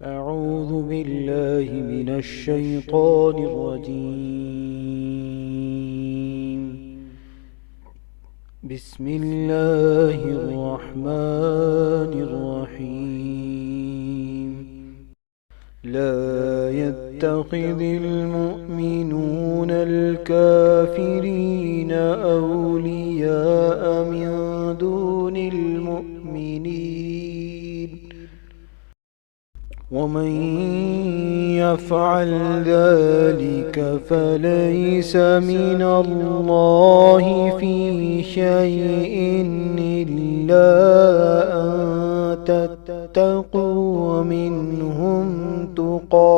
अऊज़ु बिल्लाहि मिनश शैतानिर रजीम। बिस्मिल्लाहिर रहमानिर रहीम। ला यत्तखिज़िल मुअ्मिनूनल काफ़िरीना औलियाअ मिन दूनिल मुअ्मिनीन वमन यफ़अल ज़ालिक फ़लैस मिनल्लाहि फ़ी शैइन इल्ला अन तत्तक़ू मिनहुम तुक़ा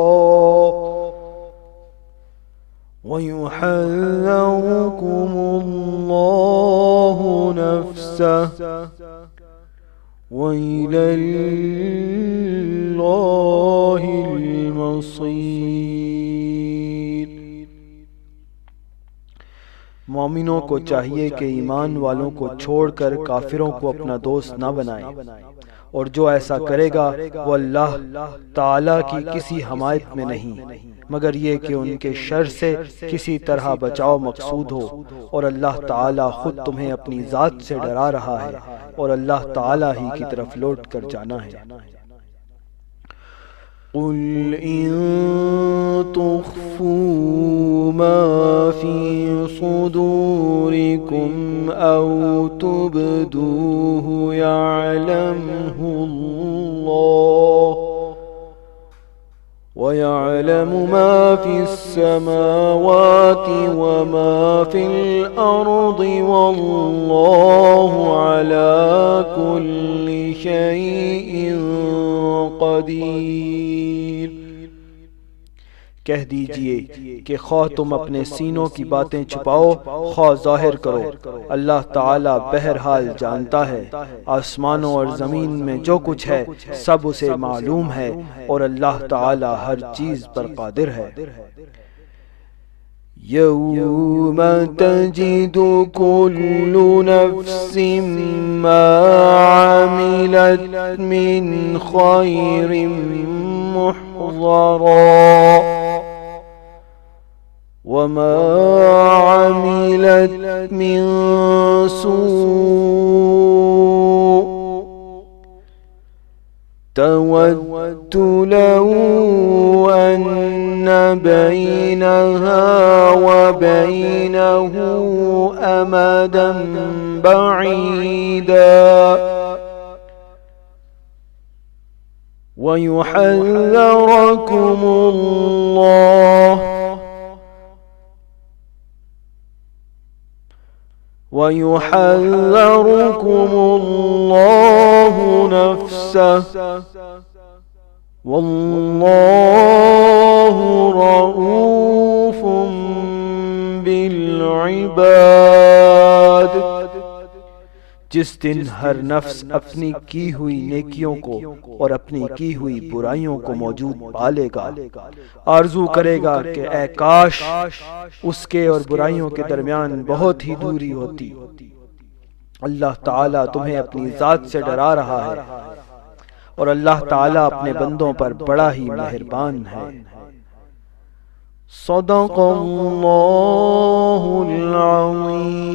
वयुहज़्ज़िरुकुमुल्लाहु नफ़्सहु वइलल्लाहिल मसीर। मोमिनों को चाहिए कि ईमान वालों को छोड़कर काफिरों को अपना दोस्त न बनाए, और जो ऐसा करेगा वो अल्लाह ताला की किसी हमायत में नहीं, मगर ये कि उनके शर से किसी तरह बचाव मकसूद हो। और अल्लाह ताला खुद तुम्हें अपनी ज़ात से डरा रहा है, और अल्लाह ताला ही की तरफ लौट कर जाना है। कुल इन तुख्फू मा फी सुदूरिकुम औ तुब्दूहु यअलमुहुल्लाह वयअलमु मा फिस्समावाति वमा फिल अर्दि वल्लाहु अला कुल्लि शैइन क़दीर। कह दीजिए कि ख्वाह तुम अपने सीनों की बातें छुपाओ ख्वाह जाहिर करो, अल्लाह ताला बहरहाल जानता है। आसमानों और ज़मीन में जो कुछ है सब उसे मालूम है, और अल्लाह ताला हर चीज़ पर कादिर है। यौम तजिदु कुल्लु नफ्सिम मा अमिलत मिन खैरिन मुहज़रा वमा अमिलत मिन सूअ तवद्दु लौ अन्न बैनहा व बैनहु अमदन बईदा वयुहज़्ज़िरुकुमुल्लाहु नफ़्सहु वल्लाहु रऊफ़ुम बिल इबाद। जिस दिन हर नफ्स अपनी की हुई नेकियों को और अपनी की हुई बुराइयों को मौजूद पालेगा, आरजू करेगा कि ऐ काश उसके और बुराइयों के दरमियान बहुत ही दूरी होती। अल्लाह ताला तुम्हें अपनी ज़ात से डरा रहा है, और अल्लाह ताला अपने बंदों पर बड़ा ही मेहरबान है। सदक़ल्लाहुल अज़ीम।